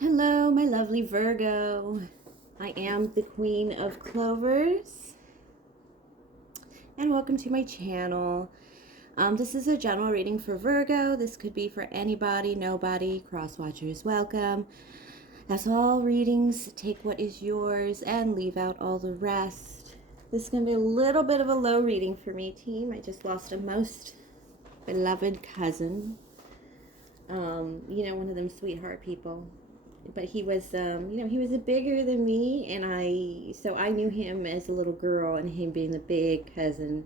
Hello, my lovely Virgo. I am the Queen of Clovers, and welcome to my channel. This is a general reading for Virgo. This could be for anybody, nobody, cross-watchers welcome. As all readings, take what is yours and leave out all the rest. This is going to be a little bit of a low reading for me, team. I just lost a most beloved cousin. One of them sweetheart people. But he was, he was bigger than me, and so I knew him as a little girl, and him being the big cousin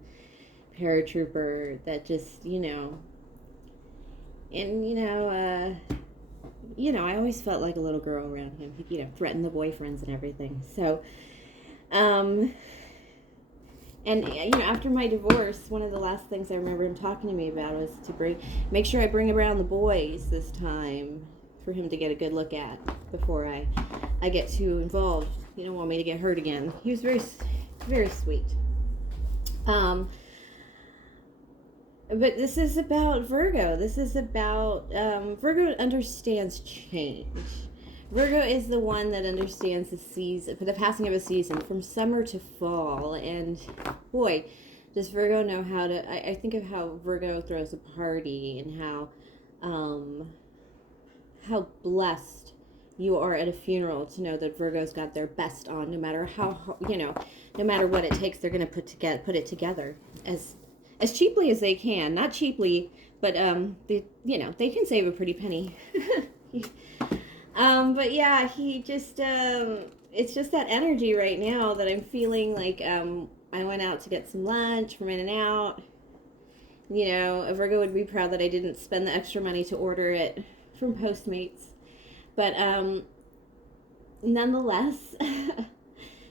paratrooper that just, I always felt like a little girl around him. He, threatened the boyfriends and everything. So, after my divorce, one of the last things I remember him talking to me about was to make sure I bring around the boys this time for him to get a good look at before I get too involved. You don't want me to get hurt again. He was very, very sweet. But this is about Virgo. This is about, Virgo understands change. Virgo is the one that understands the season, the passing of a season from summer to fall. And boy, does Virgo know how to, I think of how Virgo throws a party and how blessed you are at a funeral to know that Virgo's got their best on, no matter how, no matter what it takes, they're going to put it together as cheaply as they can. Not cheaply, but they can save a pretty penny. But yeah, he just it's just that energy right now that I'm feeling like I went out to get some lunch from In-N-Out. A Virgo would be proud that I didn't spend the extra money to order it from Postmates. But nonetheless,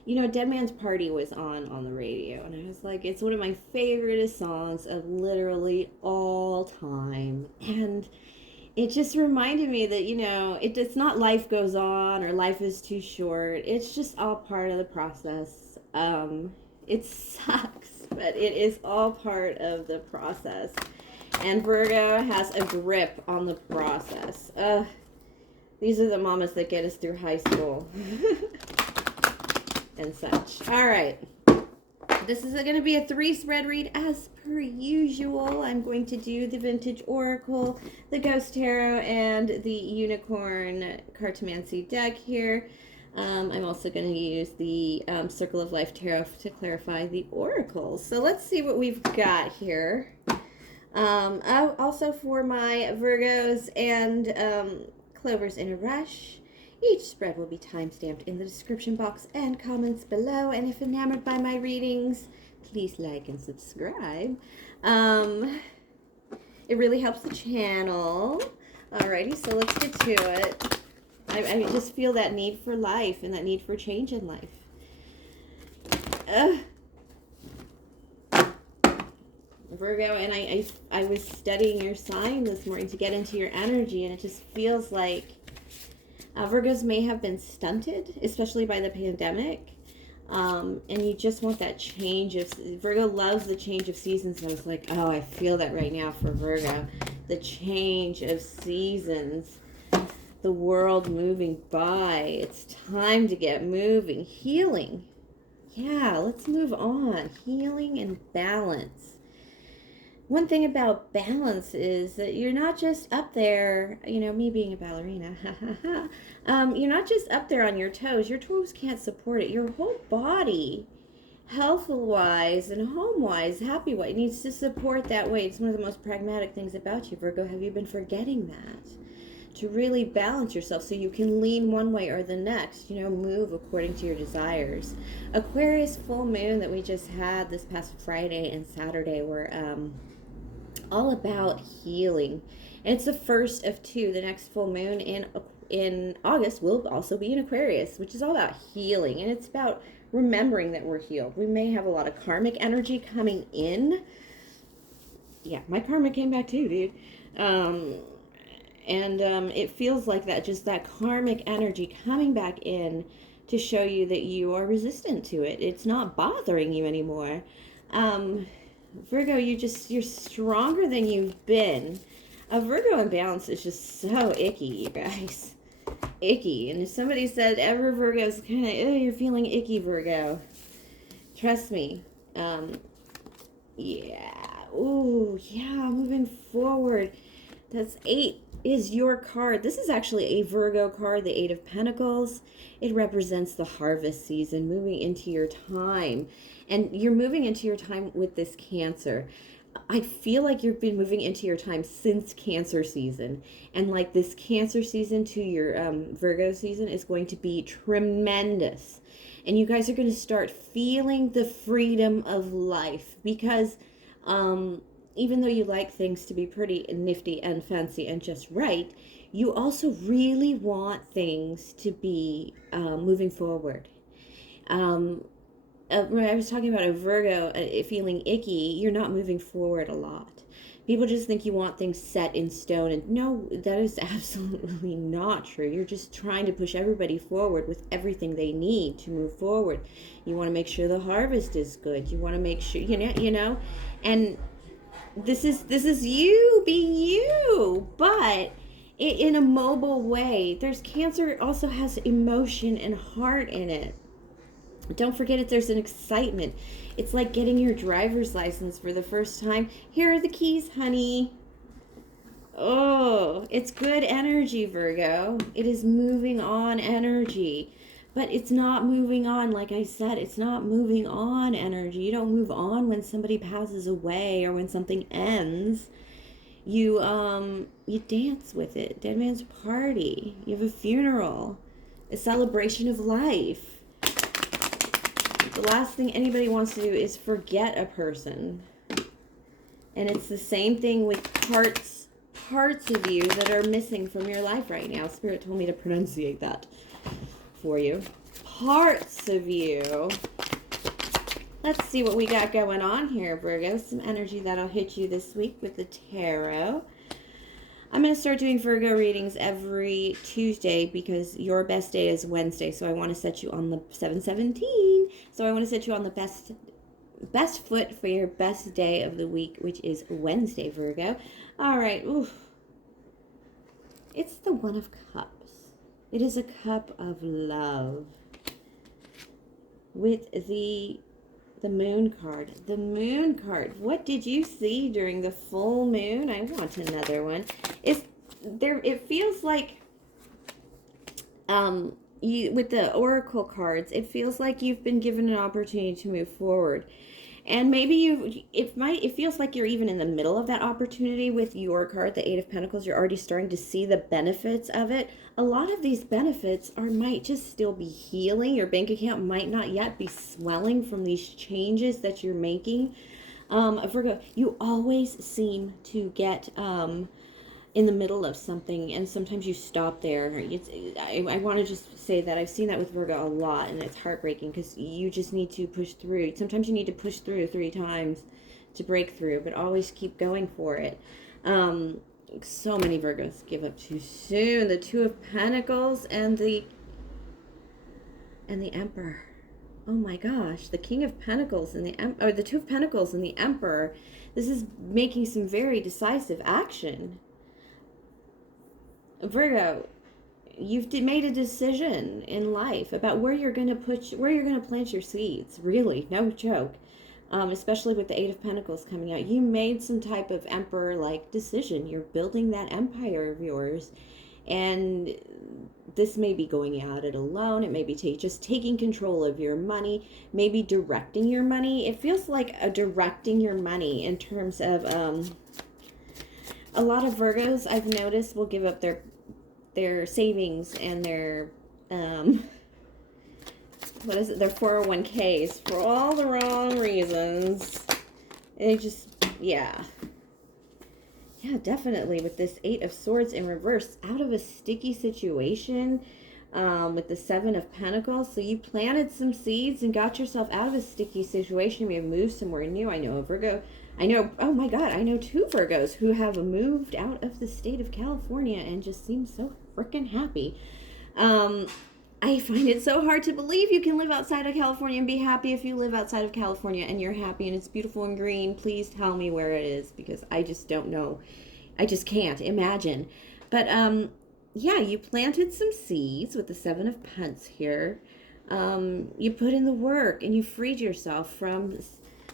Dead Man's Party was on the radio, and I was like, it's one of my favorite songs of literally all time. And it just reminded me that, it's not life goes on or life is too short. It's just all part of the process. It sucks, but it is all part of the process. And Virgo has a grip on the process. These are the mamas that get us through high school and such. All right. This is going to be a 3-spread read as per usual. I'm going to do the Vintage Oracle, the Ghost Tarot, and the Unicorn Cartomancy deck here. I'm also going to use the Circle of Life Tarot to clarify the oracles. So let's see what we've got here. Also for my Virgos and Clovers in a rush, each spread will be timestamped in the description box and comments below. And if enamored by my readings, please like and subscribe. It really helps the channel. Alrighty, so let's get to it. I just feel that need for life and that need for change in life. Virgo, and I was studying your sign this morning to get into your energy, and it just feels like Virgos may have been stunted, especially by the pandemic, and you just want that change of, Virgo loves the change of seasons. So I was like, oh, I feel that right now for Virgo, the change of seasons, the world moving by. It's time to get moving. Healing. Yeah, let's move on. Healing and balance. One thing about balance is that you're not just up there, me being a ballerina, you're not just up there on your toes. Your toes can't support it. Your whole body, health-wise and home-wise, happy-wise, needs to support that weight. It's one of the most pragmatic things about you, Virgo. Have you been forgetting that? To really balance yourself so you can lean one way or the next, move according to your desires. Aquarius full moon that we just had this past Friday and Saturday were all about healing. And it's the first of two. The next full moon in August will also be in Aquarius, which is all about healing. And it's about remembering that we're healed. We may have a lot of karmic energy coming in. Yeah, my karma came back too, dude. It feels like that, just that karmic energy coming back in to show you that you are resistant to it. It's not bothering you anymore. Virgo, you're stronger than you've been. A Virgo in balance is just so icky, you guys. icky. And if somebody said ever Virgo's kind of, oh, you're feeling icky, Virgo, trust me. Yeah. Ooh, yeah, moving forward. That's 8 is your card. This is actually a Virgo card, the 8 of Pentacles. It represents the harvest season, moving into your time. And you're moving into your time with this Cancer. I feel like you've been moving into your time since Cancer season. And like this Cancer season to your Virgo season is going to be tremendous. And you guys are going to start feeling the freedom of life because even though you like things to be pretty and nifty and fancy and just right, you also really want things to be moving forward. When I was talking about a Virgo feeling icky, you're not moving forward a lot. People just think you want things set in stone, and no, that is absolutely not true. You're just trying to push everybody forward with everything they need to move forward. You want to make sure the harvest is good. You want to make sure, you know, and this is you being you, but in a mobile way. There's Cancer also has emotion and heart in it. Don't forget it. There's an excitement. It's like getting your driver's license for the first time. Here are the keys, honey. Oh, it's good energy, Virgo. It is moving on energy. But it's not moving on, like I said, it's not moving on energy. You don't move on when somebody passes away or when something ends. You dance with it. Dead man's party. You have a funeral. A celebration of life. The last thing anybody wants to do is forget a person. And it's the same thing with parts of you that are missing from your life right now. Spirit told me to pronunciate that for you. Parts of you. Let's see what we got going on here, Virgo. Some energy that'll hit you this week with the tarot. I'm going to start doing Virgo readings every Tuesday because your best day is Wednesday. So I want to set you on the 7/17. So I want to set you on the best foot for your best day of the week, which is Wednesday, Virgo. All right. Oof. It's the One of Cups. It is a cup of love with the Moon card. The Moon card. What did you see during the full moon? I want another one. It feels like with the oracle cards, it feels like you've been given an opportunity to move forward. And maybe it feels like you're even in the middle of that opportunity with your card, the 8 of Pentacles. You're already starting to see the benefits of it. A lot of these benefits might just still be healing. Your bank account might not yet be swelling from these changes that you're making. Virgo, you always seem to get in the middle of something, and sometimes you stop there. I want to just say that I've seen that with Virgo a lot, and it's heartbreaking because you just need to push through. Sometimes you need to push through 3 times to break through, but always keep going for it. So many Virgos give up too soon. The 2 of Pentacles and the Emperor. Oh my gosh, the King of Pentacles and the 2 of Pentacles and the Emperor. This is making some very decisive action. Virgo, you've made a decision in life about where you're going to plant your seeds. Really, no joke. Especially with the 8 of Pentacles coming out, you made some type of Emperor-like decision. You're building that empire of yours, and this may be going at it alone. It may be just taking control of your money, maybe directing your money. It feels like directing your money in terms of a lot of Virgos I've noticed will give up their savings and their their 401ks for all the wrong reasons. And definitely with this 8 of Swords in reverse, out of a sticky situation with the 7 of Pentacles. So you planted some seeds and got yourself out of a sticky situation. We have moved somewhere new. I know a Virgo. Oh my God, I know 2 Virgos who have moved out of the state of California and just seem so freaking happy. I find it so hard to believe you can live outside of California and be happy. If you live outside of California and you're happy and it's beautiful and green, please tell me where it is, because I just don't know. I just can't imagine. But yeah, you planted some seeds with the Seven of Pentacles here. You put in the work and you freed yourself from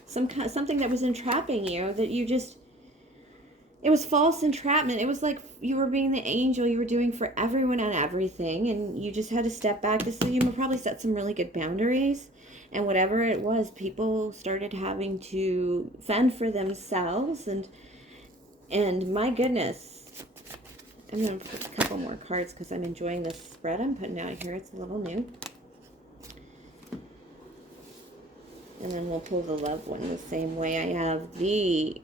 something that was entrapping you, that you just, it was false entrapment. It was like you were being the angel you were doing for everyone and everything, and you just had to step back. So you probably set some really good boundaries, and whatever it was, people started having to fend for themselves, and my goodness, I'm going to put a couple more cards because I'm enjoying this spread I'm putting out here. It's a little new. And then we'll pull the love one the same way. I have the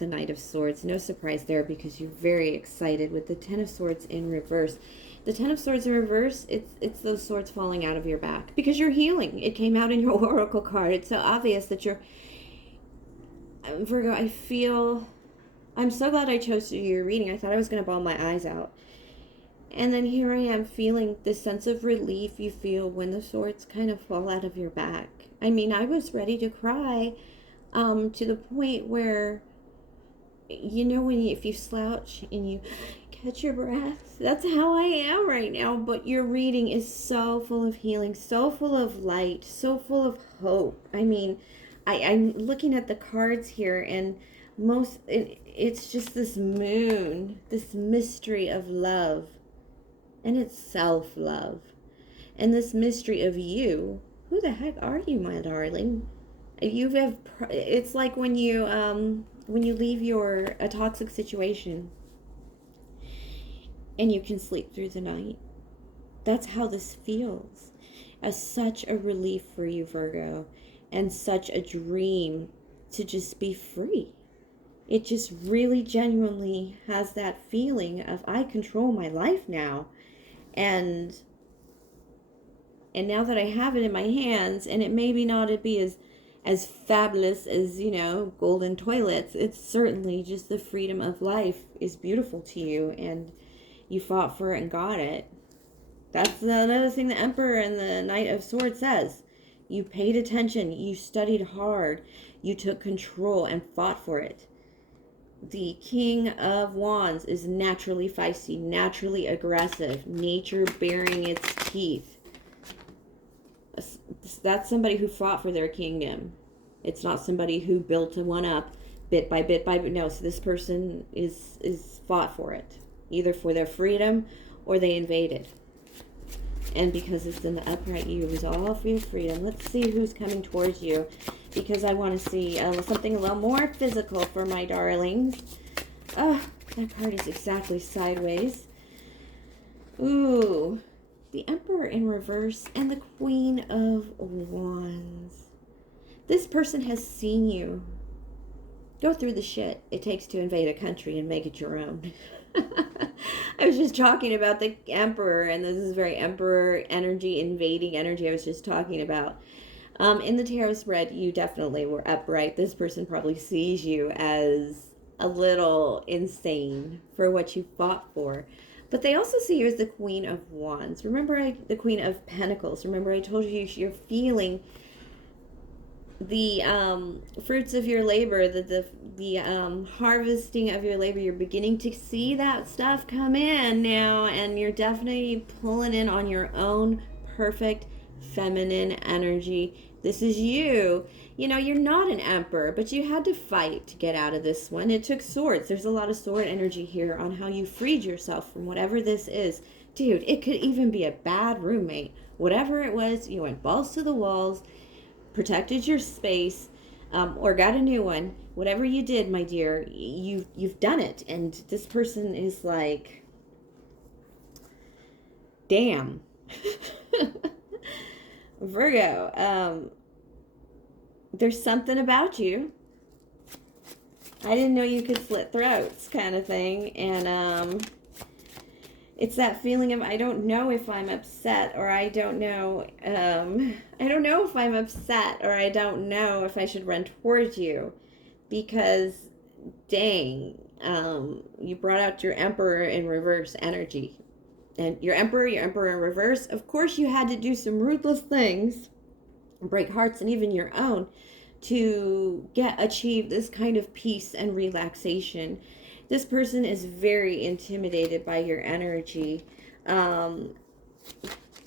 Knight of Swords. No surprise there because you're very excited with the Ten of Swords in reverse. The Ten of Swords in reverse, it's those swords falling out of your back because you're healing. It came out in your oracle card. It's so obvious that you're... Virgo, I'm so glad I chose to do your reading. I thought I was going to bawl my eyes out. And then here I am feeling this sense of relief you feel when the swords kind of fall out of your back. I mean, I was ready to cry to the point where, you know, if you slouch and you catch your breath, that's how I am right now. But your reading is so full of healing, so full of light, so full of hope. I mean, I'm looking at the cards here, and it's just this moon, this mystery of love, and it's self-love, and this mystery of you. Who the heck are you, my darling? It's like when you leave a toxic situation and you can sleep through the night. That's how this feels. As such a relief for you, Virgo, and such a dream to just be free. It just really genuinely has that feeling of, I control my life now. And now that I have it in my hands, and it maybe not be as fabulous as, you know, golden toilets, it's certainly just the freedom of life is beautiful to you, and you fought for it and got it. That's another thing the Emperor and the Knight of Swords says. You paid attention, you studied hard, you took control and fought for it. The King of Wands is naturally feisty, naturally aggressive, nature baring its teeth. That's somebody who fought for their kingdom. It's not somebody who built one up bit by bit by bit. No, so this person is fought for it, either for their freedom or they invaded. And because it's in the upright, you resolve for your freedom. Let's see who's coming towards you, because I want to see something a little more physical for my darlings. Oh, that card is exactly sideways. Ooh, the Emperor in reverse and the Queen of Wands. This person has seen you go through the shit it takes to invade a country and make it your own. I was just talking about the Emperor, and this is very Emperor energy, invading energy I was just talking about. In the tarot spread, you definitely were upright. This person probably sees you as a little insane for what you fought for. But they also see you as the Queen of Wands. Remember, the Queen of Pentacles. Remember, I told you you're feeling the fruits of your labor, the harvesting of your labor. You're beginning to see that stuff come in now, and you're definitely pulling in on your own perfect feminine energy. This is you. You know, you're not an emperor, but you had to fight to get out of this one. It took swords. There's a lot of sword energy here on how you freed yourself from whatever this is. Dude, it could even be a bad roommate. Whatever it was, you went balls to the walls, protected your space, or got a new one. Whatever you did, my dear, you've done it. And this person is like, damn. Virgo, there's something about you. I didn't know you could slit throats, kind of thing. And it's that feeling of, I don't know if I'm upset, or I don't know if I'm upset, or I don't know if I should run towards you, because dang, you brought out your Emperor in reverse energy. And your Emperor in reverse, of course you had to do some ruthless things, break hearts and even your own, to achieve this kind of peace and relaxation. This person is very intimidated by your energy.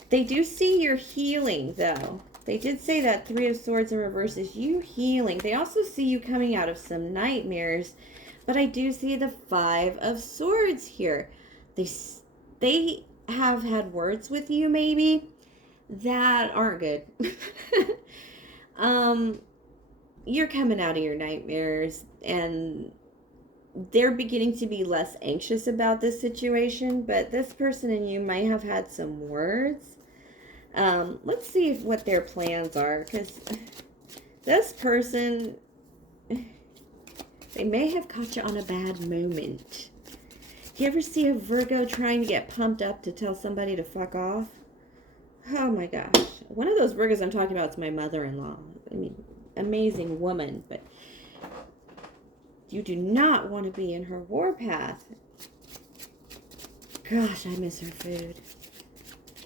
They do see your healing, though. They did say that Three of Swords in reverse is you healing. They also see you coming out of some nightmares. But I do see the Five of Swords here. They have had words with you, maybe, that aren't good. You're coming out of your nightmares, and they're beginning to be less anxious about this situation, but this person and you might have had some words. Let's see what their plans are, because this person, they may have caught you on a bad moment. Do you ever see a Virgo trying to get pumped up to tell somebody to fuck off? Oh my gosh. One of those Virgos I'm talking about is my mother-in-law. I mean, amazing woman, but you do not want to be in her warpath. Gosh, I miss her food.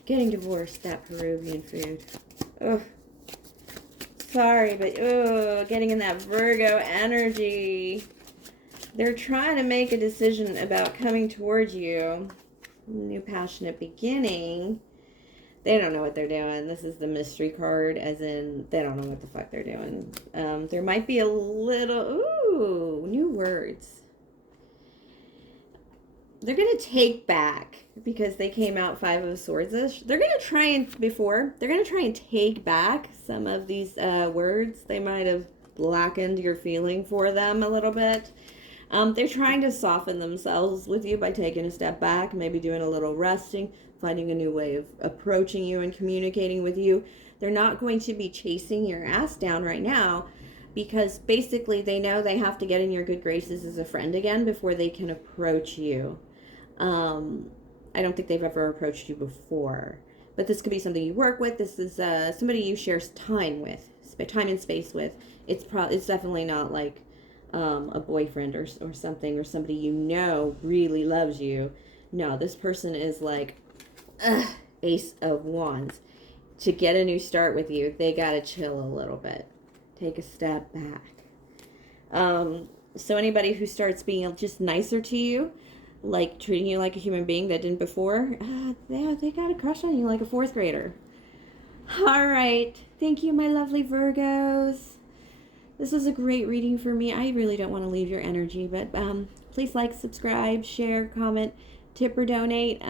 Getting divorced, that Peruvian food. Ugh. Sorry, but getting in that Virgo energy. They're trying to make a decision about coming towards you. New passionate beginning. They don't know what they're doing. This is the mystery card, as in they don't know what the fuck they're doing. There might be a little, new words. They're going to take back, because they came out Five of Swords-ish. They're going to try and take back some of these words. They might have blackened your feeling for them a little bit. They're trying to soften themselves with you by taking a step back, maybe doing a little resting, finding a new way of approaching you and communicating with you. They're not going to be chasing your ass down right now, because basically they know they have to get in your good graces as a friend again before they can approach you. I don't think they've ever approached you before, but this could be something you work with. This is somebody you share time with, time and space with. It's definitely not like a boyfriend or something, or somebody you know really loves you. No, this person is like Ace of Wands. To get a new start with you, they gotta chill a little bit, take a step back. So anybody who starts being just nicer to you, like treating you like a human being that didn't before, they got a crush on you like a fourth grader. All right. Thank you, my lovely Virgos. This was a great reading for me. I really don't want to leave your energy, but please like, subscribe, share, comment, tip or donate,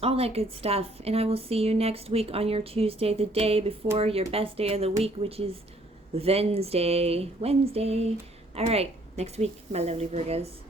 all that good stuff. And I will see you next week on your Tuesday, the day before your best day of the week, which is Wednesday. All right. Next week, my lovely Virgos.